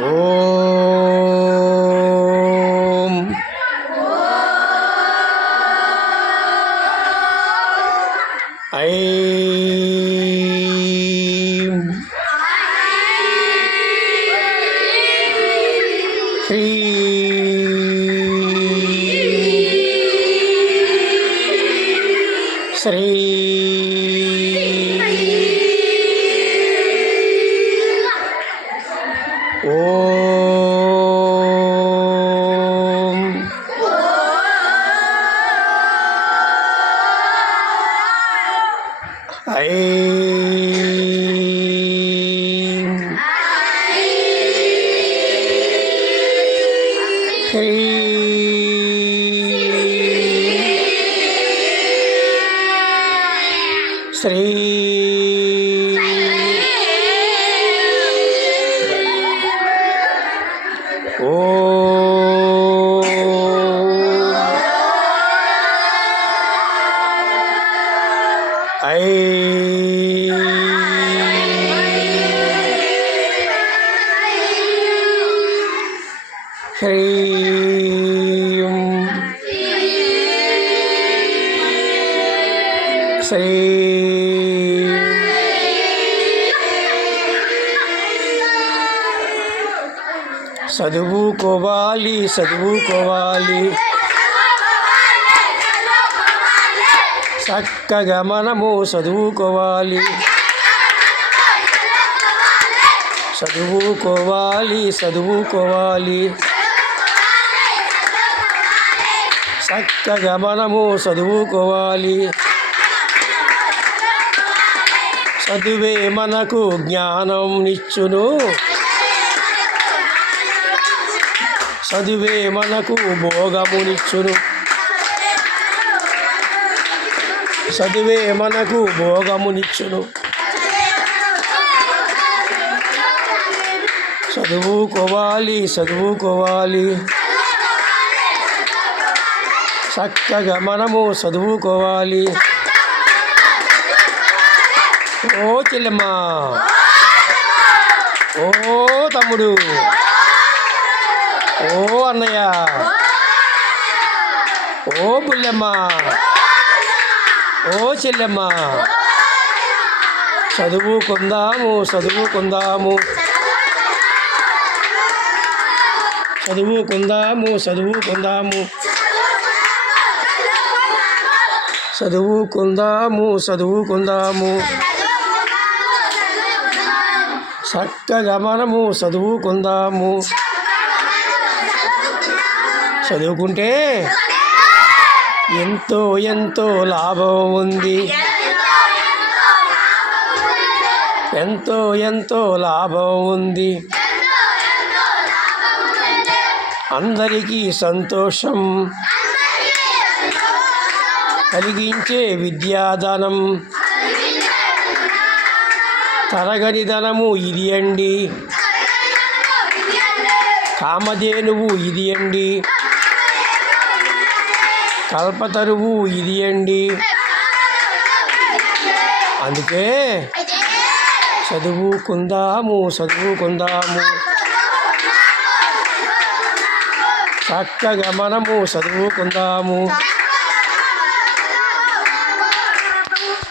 ఓం ఐం హ్రీం శ్రీం ఓం ఐం హ్రీం శ్రీం ఓం ఐం హ్రీం శ్రీం చదువుకోవాలి చదువుకోవాలి చక్కగా మనము చదువుకోవాలి చదువుకోవాలి చదువుకోవాలి చక్కగా మనము చదువుకోవాలి చదువే మనకు జ్ఞానం నిచ్చును చదువే మనకు భోగమునిచ్చును చదువే మనకు భోగమునిచ్చును చదువుకోవాలి చదువుకోవాలి చక్కగా మనము చదువుకోవాలి ఓ చెల్లెమ్మ ఓ తమ్ముడు ఓ అన్నయ్య ఓ బుల్లెమ్మ ఓ చెల్లెమ్మ చదువుకుందాము చదువుకుందాము చదువుకుందాము చదువుకుందాము చదువుకుందాము చదువుకుందాము చక్కగా మనము చదువుకుందాము చదువుకుంటే ఎంతో ఎంతో లాభం ఉంది ఎంతో ఎంతో లాభం ఉంది అందరికీ సంతోషం కలిగించే విద్యాధనం తరగని ధనము ఇది అండి కామధేనువు ఇది అండి కల్పతరువు ఇది అండి అందుకే చదువుకుందాము చదువుకుందాము చక్కగా మనము చదువుకుందాము